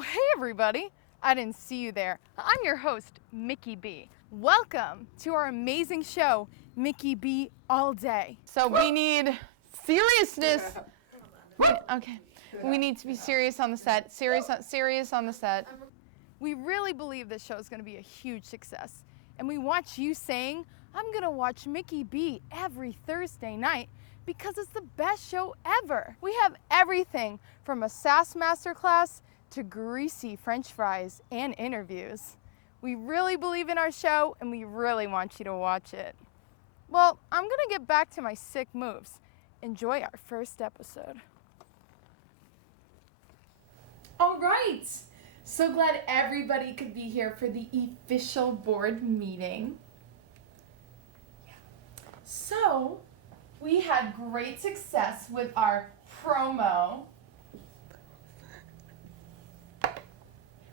Oh, hey everybody. I didn't see you there. I'm your host, Micky B. Welcome to our amazing show, Micky B All Day. So we need seriousness. We need to be serious on the set. Serious on the set. We really believe this show is going to be a huge success. And we want you saying, I'm going to watch Micky B every Thursday night because it's the best show ever. We have everything from a sass masterclass to greasy French fries and interviews. We really believe in our show and we really want you to watch it. Well, I'm gonna get back to my sick moves. Enjoy our first episode. All right, so glad everybody could be here for the official board meeting. So, we had great success with our promo.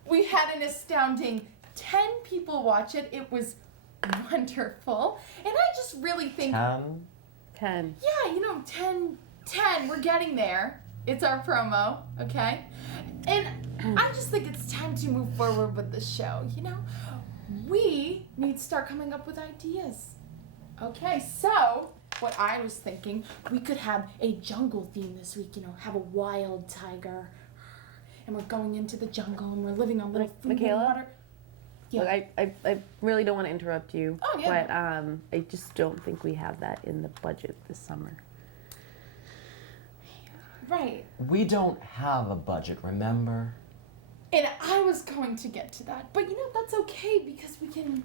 We had an astounding 10 people watch it. It was wonderful. And I just really think... 10. Yeah, 10. We're getting there. It's our promo, okay? And I just think it's time to move forward with the show, We need to start coming up with ideas. Okay, so what I was thinking, we could have a jungle theme this week, have a wild tiger. And we're going into the jungle and we're living on little food and water. Yeah. Look, I really don't want to interrupt you. Oh, yeah. But I just don't think we have that in the budget this summer. Right. We don't have a budget, remember? And I was going to get to that. But that's okay because we can,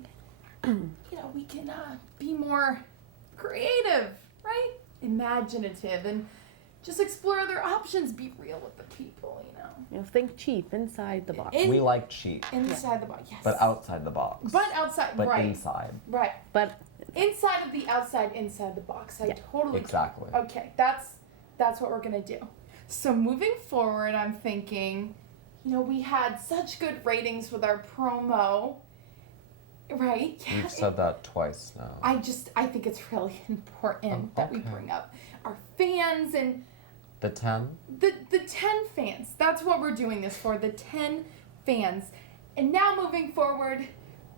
we can be more creative, right? Imaginative and just explore other options. Be real with the people, Think cheap, inside the box. We like cheap. Inside the box, yes. But outside the box. But outside, but right. inside. Right. But inside of the outside, inside the box. I totally exactly. Okay, that's what we're gonna do. So moving forward, I'm thinking, we had such good ratings with our promo, right? Yeah. You've said that twice now. I think it's really important that we bring up our fans and the 10? The 10 fans. That's what we're doing this for, the 10 fans. And now moving forward,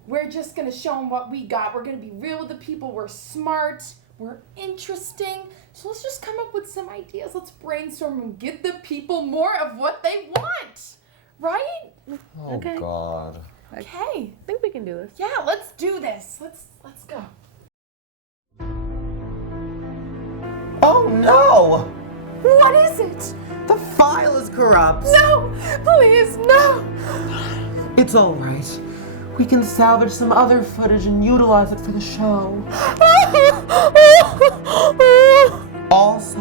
we're just going to show them what we got. We're going to be real with the people. We're smart. We're interesting. So let's just come up with some ideas. Let's brainstorm and give the people more of what they want. Right? Oh, okay. God. Okay. I think we can do this. Yeah, let's do this. Let's go. Oh, no! What is it? The file is corrupt. No! Please, no! It's all right. We can salvage some other footage and utilize it for the show. Also,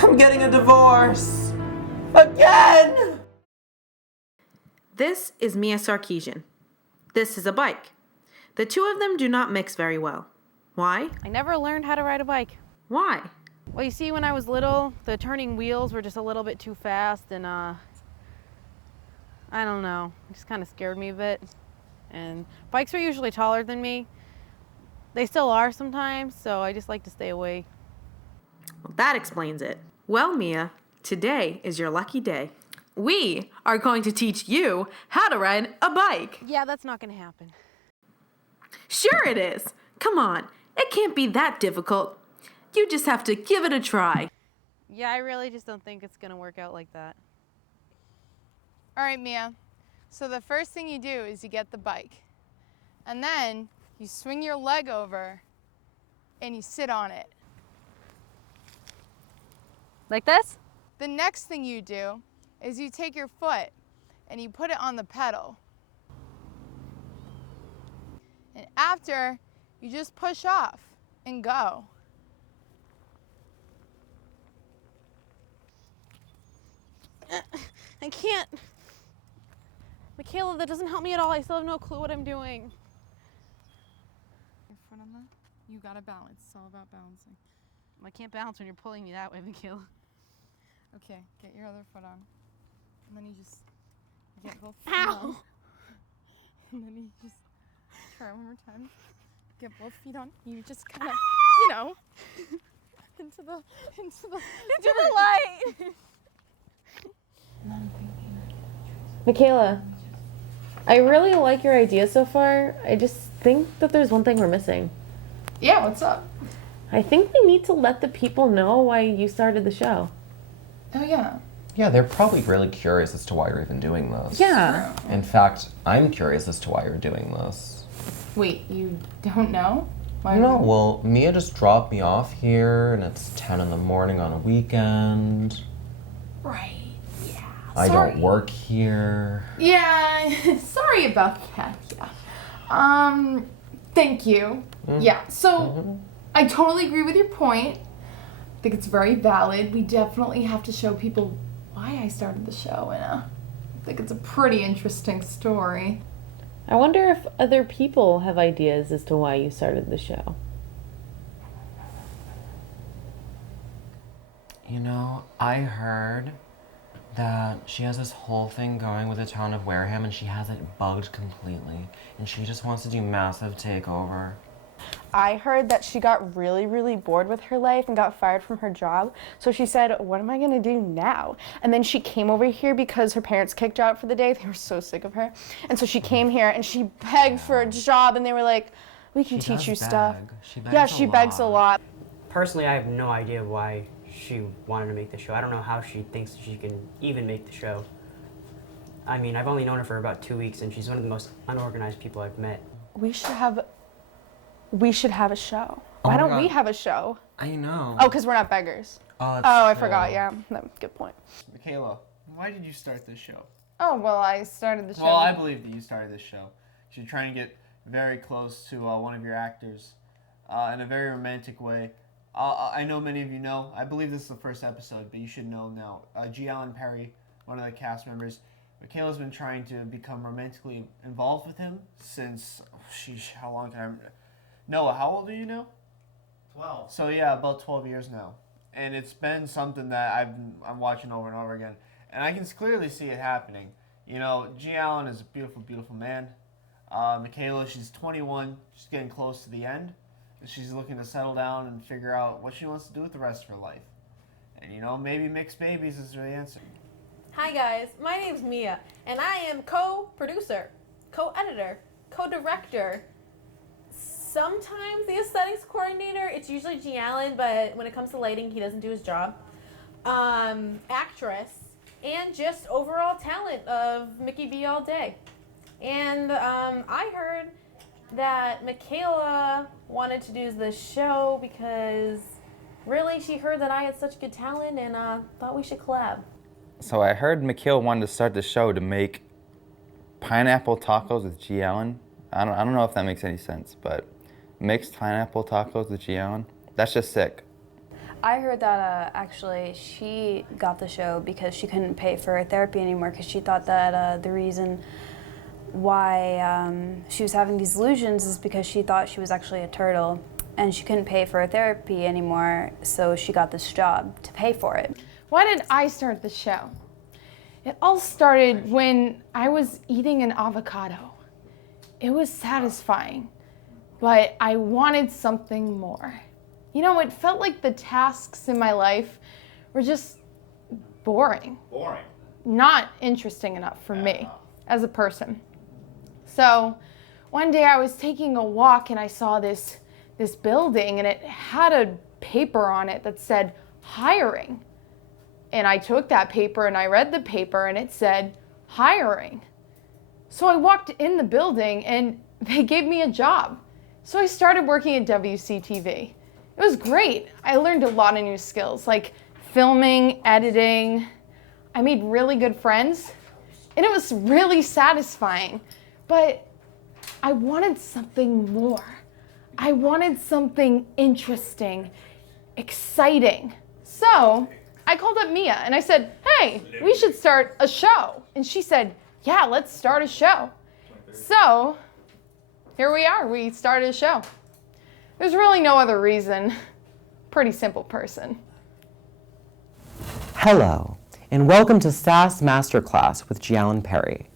I'm getting a divorce. Again! This is Mia Sarkeesian. This is a bike. The two of them do not mix very well. Why? I never learned how to ride a bike. Why? Well, you see, when I was little, the turning wheels were just a little bit too fast, and I don't know, it just kind of scared me a bit. And bikes are usually taller than me. They still are sometimes, so I just like to stay away. Well, that explains it. Well, Mia, today is your lucky day. We are going to teach you how to ride a bike. Yeah, that's not going to happen. Sure it is. Come on, it can't be that difficult. You just have to give it a try. Yeah, I really just don't think it's going to work out like that. All right, Mia. So the first thing you do is you get the bike. And then you swing your leg over and you sit on it. Like this? The next thing you do is you take your foot and you put it on the pedal. And after, you just push off and go. I can't. Michaela, that doesn't help me at all. I still have no clue what I'm doing. Your foot on the... You gotta balance. It's all about balancing. I can't balance when you're pulling me that way, Michaela. Okay, get your other foot on. And then you just get both feet on. And then you just try one more time. Get both feet on. You just kind of, into the light. And I'm thinking, Michaela, I really like your idea so far. I just think that there's one thing we're missing. Yeah, what's up? I think we need to let the people know why you started the show. Oh, yeah. Yeah, they're probably really curious as to why you're even doing this. Yeah. In fact, I'm curious as to why you're doing this. Wait, you don't know? Why No, well, Mia just dropped me off here, and it's 10 in the morning on a weekend. Right, yeah. I Sorry. don't work here. Yeah, sorry about that, yeah. Thank you. Yeah, so I totally agree with your point. I think it's very valid. We definitely have to show people why I started the show, and I think it's a pretty interesting story. I wonder if other people have ideas as to why you started the show. You know, I heard that she has this whole thing going with the town of Wareham, and she has it bugged completely, and she just wants to do massive takeover. I heard that she got really, really bored with her life and got fired from her job. So she said, what am I gonna do now? And then she came over here because her parents kicked her out for the day. They were so sick of her. And so she came here and she begged for a job, and they were like, we can teach you stuff. Yeah, she begs a lot. Personally, I have no idea why she wanted to make the show. I don't know how she thinks she can even make the show. I mean, I've only known her for about 2 weeks, and she's one of the most unorganized people I've met. We should have a show. Why don't we have a show? I know. Oh, because we're not beggars. Oh, I forgot, yeah. No, good point. Michaela, why did you start this show? Oh, well, I started the show. Well, I believe that you started this show. You're trying to get very close to one of your actors in a very romantic way. I know many of you know. I believe this is the first episode, but you should know now. G. Allen Perry, one of the cast members, Michaela's been trying to become romantically involved with him since, how long time? Noah, how old are you now? 12. So yeah, about 12 years now. And it's been something that I'm watching over and over again. And I can clearly see it happening. You know, G. Allen is a beautiful, beautiful man. Michaela, she's 21. She's getting close to the end. She's looking to settle down and figure out what she wants to do with the rest of her life. And, you know, maybe mixed babies is the answer. Hi guys, my name's Mia, and I am co-producer, co-editor, co-director, sometimes the aesthetics coordinator. It's usually G. Allen, but when it comes to lighting, he doesn't do his job. Actress, and just overall talent of Micky B all day. And I heard that Michaela wanted to do the show because really she heard that I had such good talent and thought we should collab. So I heard Michaela wanted to start the show to make pineapple tacos with G. Allen. I don't know if that makes any sense, but mixed pineapple tacos with G. Allen? That's just sick. I heard that actually she got the show because she couldn't pay for her therapy anymore because she thought that the reason why she was having these illusions is because she thought she was actually a turtle and she couldn't pay for her therapy anymore, so she got this job to pay for it. Why did I start the show? It all started when I was eating an avocado. It was satisfying, but I wanted something more. You know, it felt like the tasks in my life were just boring. Boring. Not interesting enough for me as a person. So one day I was taking a walk and I saw this building and it had a paper on it that said hiring. And I took that paper and I read the paper and it said hiring. So I walked in the building and they gave me a job. So I started working at WCTV. It was great. I learned a lot of new skills like filming, editing. I made really good friends and it was really satisfying. But I wanted something more. I wanted something interesting, exciting. So I called up Mia and I said, hey, we should start a show. And she said, yeah, let's start a show. So here we are, we started a show. There's really no other reason. Pretty simple person. Hello, and welcome to SAS Masterclass with G. Allen Perry.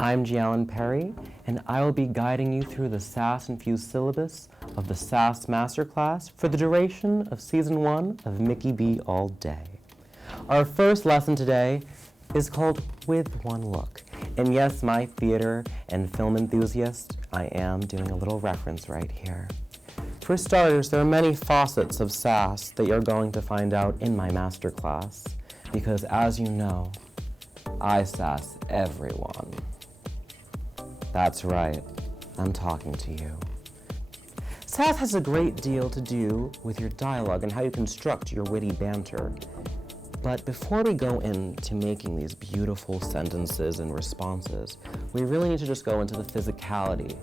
I'm G. Allen Perry, and I will be guiding you through the SAS-infused syllabus of the SAS Masterclass for the duration of Season 1 of Micky B All Day. Our first lesson today is called With One Look. And yes, my theater and film enthusiast, I am doing a little reference right here. For starters, there are many facets of SAS that you're going to find out in my masterclass, because as you know, I sass everyone. That's right, I'm talking to you. SAS has a great deal to do with your dialogue and how you construct your witty banter. But before we go into making these beautiful sentences and responses, we really need to just go into the physicality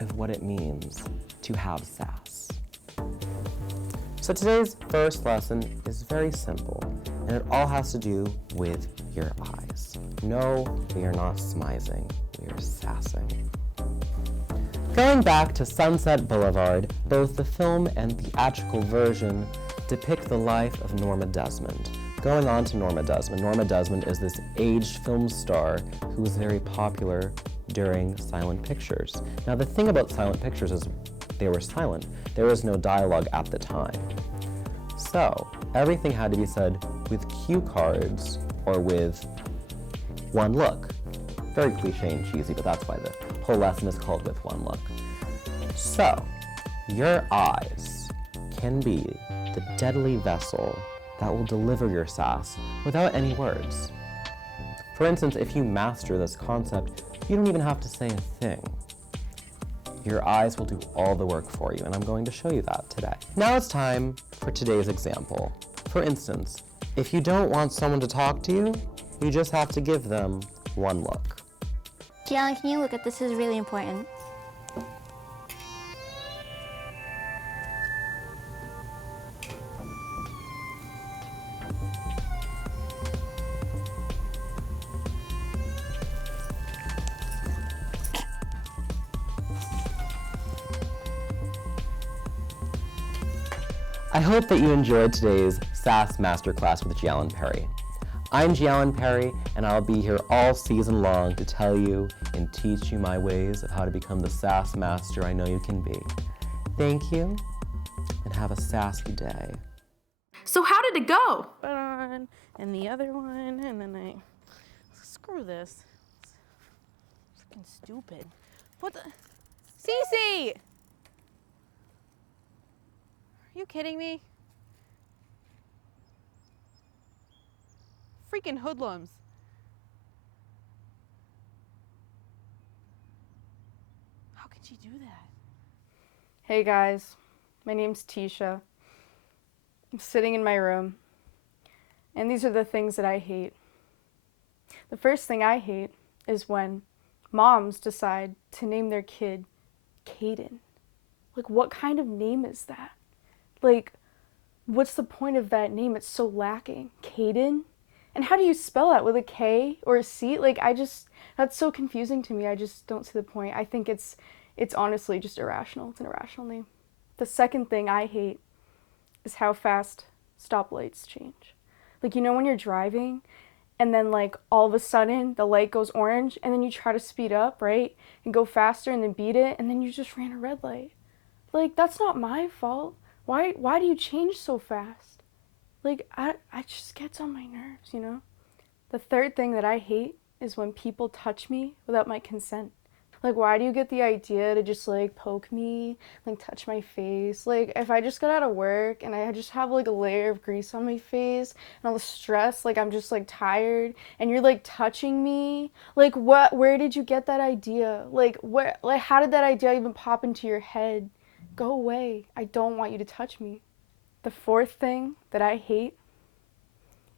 of what it means to have sass. So today's first lesson is very simple, and it all has to do with your eyes. No, we are not smizing, we are sassing. Going back to Sunset Boulevard, both the film and theatrical version depict the life of Norma Desmond. Going on to Norma Desmond. Norma Desmond is this aged film star who was very popular during silent pictures. Now the thing about silent pictures is they were silent. There was no dialogue at the time. So everything had to be said with cue cards or with one look. Very cliche and cheesy, but that's why the whole lesson is called With One Look. So your eyes can be the deadly vessel that will deliver your sass without any words. For instance, if you master this concept, you don't even have to say a thing. Your eyes will do all the work for you, and I'm going to show you that today. Now it's time for today's example. For instance, if you don't want someone to talk to you, you just have to give them one look. Kiana, can you look at this? This is really important. I hope that you enjoyed today's SAS Masterclass with Giallen Perry. I'm Giallen Perry, and I'll be here all season long to tell you and teach you my ways of how to become the SAS master I know you can be. Thank you, and have a sassy day. So how did it go? On, and the other one, and then screw this. It's freaking stupid. What the? Cece! Are you kidding me? Freaking hoodlums. How could she do that? Hey guys, my name's Tisha. I'm sitting in my room, and these are the things that I hate. The first thing I hate is when moms decide to name their kid Caden. Like, what kind of name is that? Like, what's the point of that name? It's so lacking. Caden? And how do you spell that? With a K or a C? Like, that's so confusing to me. I just don't see the point. I think it's honestly just irrational. It's an irrational name. The second thing I hate is how fast stoplights change. Like, you know when you're driving and then like all of a sudden the light goes orange and then you try to speed up, right? And go faster and then beat it and then you just ran a red light. Like, that's not my fault. Why do you change so fast? Like, I just gets on my nerves, you know? The third thing that I hate is when people touch me without my consent. Like, why do you get the idea to just like poke me, like touch my face? Like, if I just got out of work and I just have like a layer of grease on my face and all the stress, like I'm just like tired and you're like touching me, like where did you get that idea? Like how did that idea even pop into your head? Go away. I don't want you to touch me. The fourth thing that I hate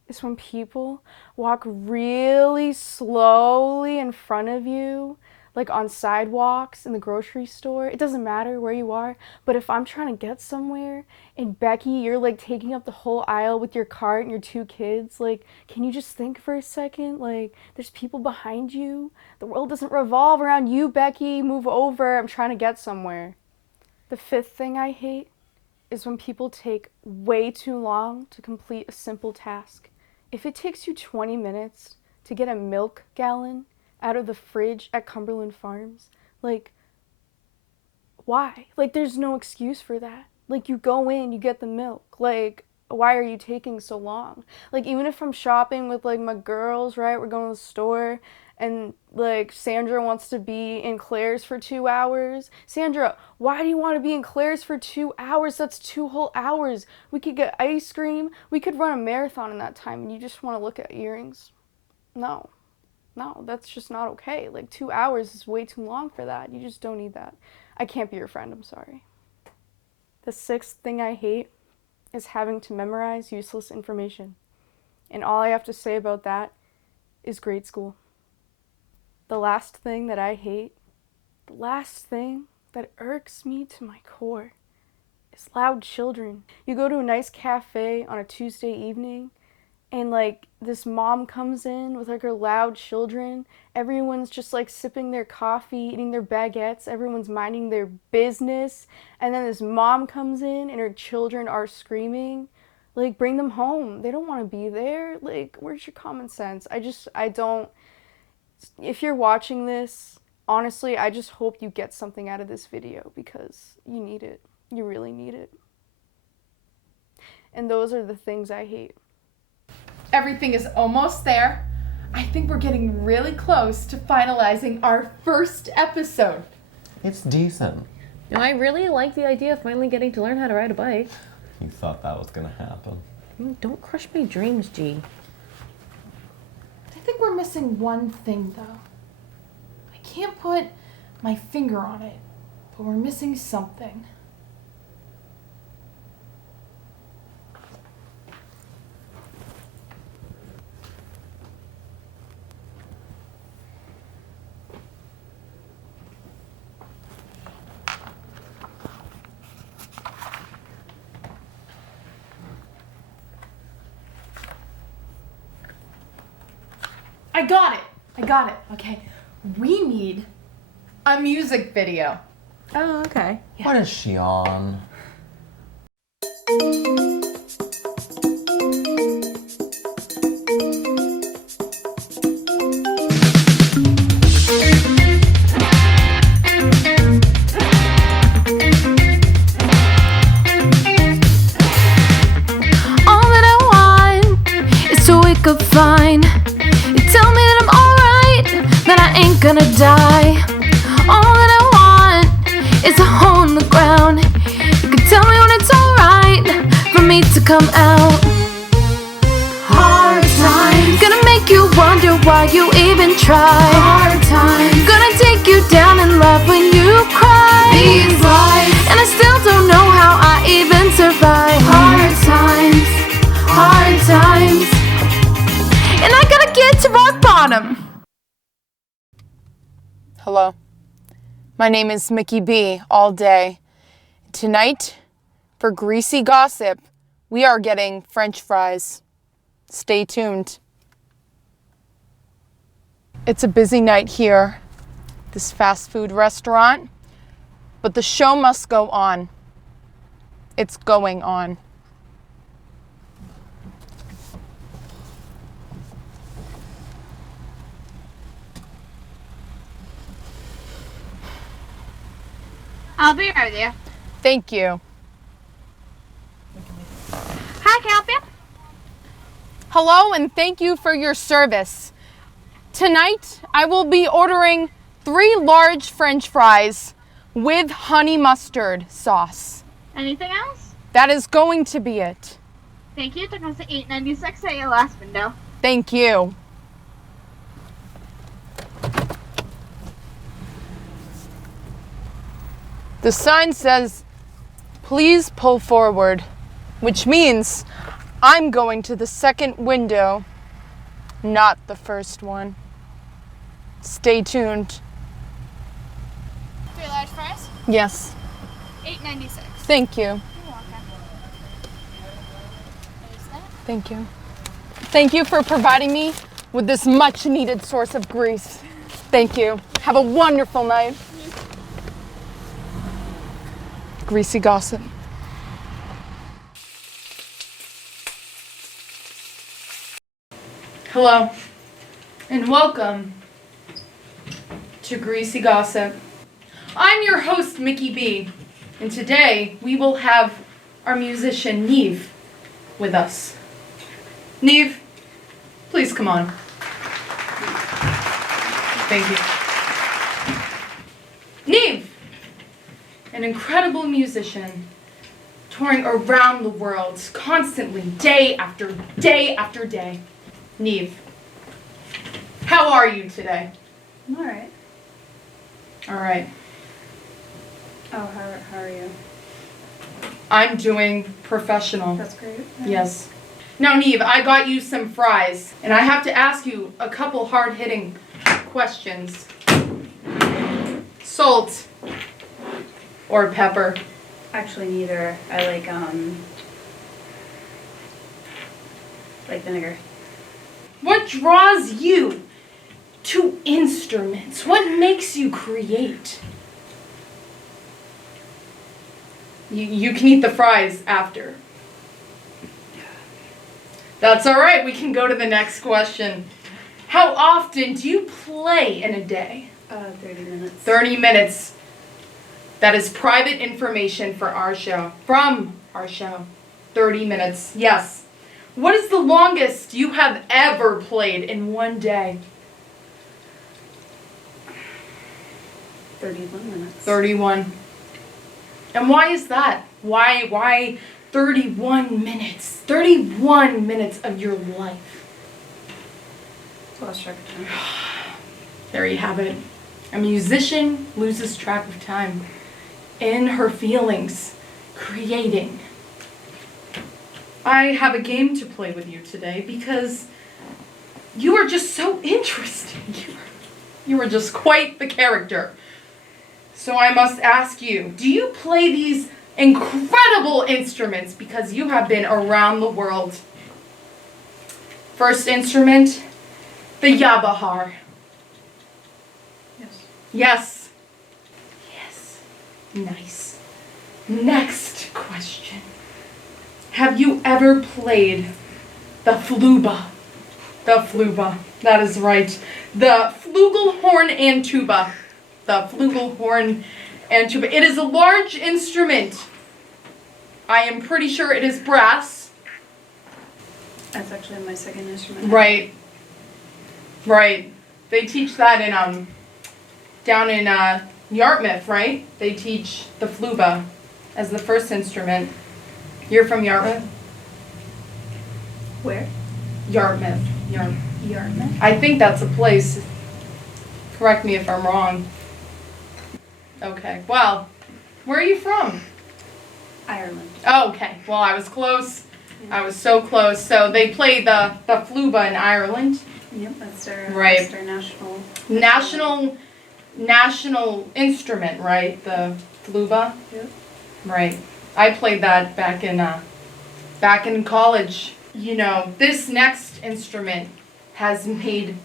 is when people walk really slowly in front of you, like on sidewalks in the grocery store. It doesn't matter where you are, but if I'm trying to get somewhere and Becky, you're like taking up the whole aisle with your cart and your two kids, like, can you just think for a second? Like, there's people behind you. The world doesn't revolve around you, Becky. Move over. I'm trying to get somewhere. The fifth thing I hate is when people take way too long to complete a simple task. If it takes you 20 minutes to get a milk gallon out of the fridge at Cumberland Farms, Like, why? Like, there's no excuse for that. Like, you go in, you get the milk. Like, why are you taking so long? Like, even if I'm shopping with, like, my girls, right? We're going to the store, and, like, Sandra wants to be in Claire's for 2 hours. Sandra, why do you want to be in Claire's for 2 hours? That's 2 whole hours. We could get ice cream. We could run a marathon in that time, and you just want to look at earrings. No. No, that's just not okay. Like, 2 hours is way too long for that. You just don't need that. I can't be your friend, I'm sorry. The 6th thing I hate is having to memorize useless information. And all I have to say about that is grade school. The last thing that I hate, the last thing that irks me to my core is loud children. You go to a nice cafe on a Tuesday evening, and like this mom comes in with like her loud children. Everyone's just like sipping their coffee, eating their baguettes. Everyone's minding their business. And then this mom comes in and her children are screaming. Like, bring them home. They don't want to be there. Like, where's your common sense? I don't. If you're watching this, honestly, I just hope you get something out of this video because you need it. You really need it. And those are the things I hate. Everything is almost there. I think we're getting really close to finalizing our first episode. It's decent. You know, I really like the idea of finally getting to learn how to ride a bike. You thought that was gonna happen. Don't crush my dreams, G. I think we're missing one thing, though. I can't put my finger on it, but we're missing something. I got it. Okay. We need a music video. Oh, okay. Yeah. What is she on? All that I want is to wake up fine. You tell me that I'm alright, that I ain't gonna die. All that I want is a hole in the ground. You can tell me when it's alright for me to come out. Hard times gonna make you wonder why you even try. Hard times gonna take you down and laugh when you cry. These lies, and I still don't know how I even survive. Hard times, hard times, and I gotta get to rock bottom. Hello. My name is Micky B all day. Tonight, for Greasy Gossip, we are getting French fries. Stay tuned. It's a busy night here, this fast food restaurant, but the show must go on. It's going on. I'll be right there. Thank you. Hi, can I help you? Hello, and thank you for your service. Tonight, I will be ordering 3 large French fries with honey mustard sauce. Anything else? That is going to be it. Thank you. Took us to $8.96 at your last window. Thank you. The sign says, please pull forward, which means I'm going to the second window, not the first one. Stay tuned. 3 large fries? Yes. $8.96. Thank you. You're welcome. There's that. Thank you. Thank you for providing me with this much needed source of grease. Thank you. Have a wonderful night. Greasy Gossip. Hello, and welcome to Greasy Gossip. I'm your host, Micky B, and today we will have our musician, Neve, with us. Neve, please come on. Thank you. Neve, an incredible musician, touring around the world, constantly, day after day after day. Neve, how are you today? I'm alright. All right. Oh, how are you? I'm doing professional. That's great. Yes. Now, Neve, I got you some fries, and I have to ask you a couple hard-hitting questions. Salt or pepper? Actually, neither. I like vinegar. What draws you to instruments? What makes you create? You can eat the fries after. That's all right. We can go to the next question. How often do you play in a day? 30 minutes. 30 minutes. That is private information for our show. From our show. 30 minutes. Yes. What is the longest you have ever played in one day? 31 minutes. 31. And why is that? Why 31 minutes? 31 minutes of your life. Lost track of time. There you have it. A musician loses track of time in her feelings, creating. I have a game to play with you today because you are just so interesting. You are just quite the character. So I must ask you, do you play these incredible instruments because you have been around the world? First instrument, the Yabahar. Yes. Yes. Yes. Nice. Next question. Have you ever played the fluba? The fluba. That is right. The flugelhorn and tuba. The flugelhorn and tuba. It is a large instrument. I am pretty sure it is brass. That's actually my second instrument. Right. Right. They teach that in down in Yarmouth, right? They teach the fluba as the first instrument. You're from Yarmouth? Where? Yarmouth. Yarmouth? I think that's a place. Correct me if I'm wrong. Okay. Well, where are you from? Ireland. Oh, okay. Well, I was close. I was so close. So they play the fluba in Ireland. Yep, that's their, Right. that's their national instrument, right? The fluba. Yep. Right. I played that back in college. You know, this next instrument has made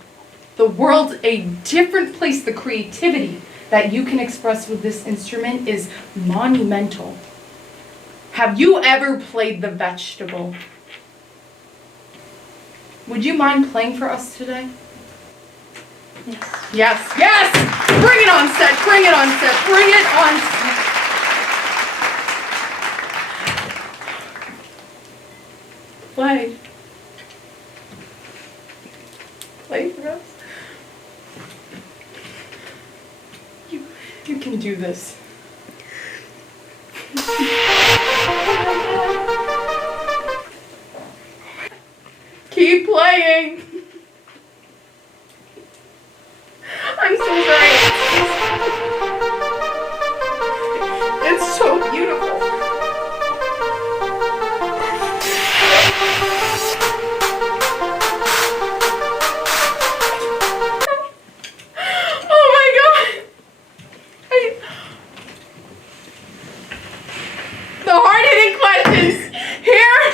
the world a different place. The creativity that you can express with this instrument is monumental. Have you ever played the vegetable? Would you mind playing for us today? Yes. Yes, yes! Bring it on set, bring it on set, bring it on set. Play. Play for us. You can do this. Keep playing. I'm so sorry. It's so beautiful. Oh my God. The hard-hitting questions here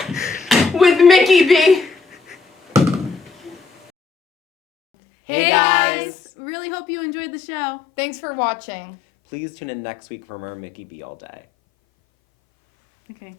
with Micky B. Hey guys! Really hope you enjoyed the show. Thanks for watching. Please tune in next week for more Micky B all day. Okay.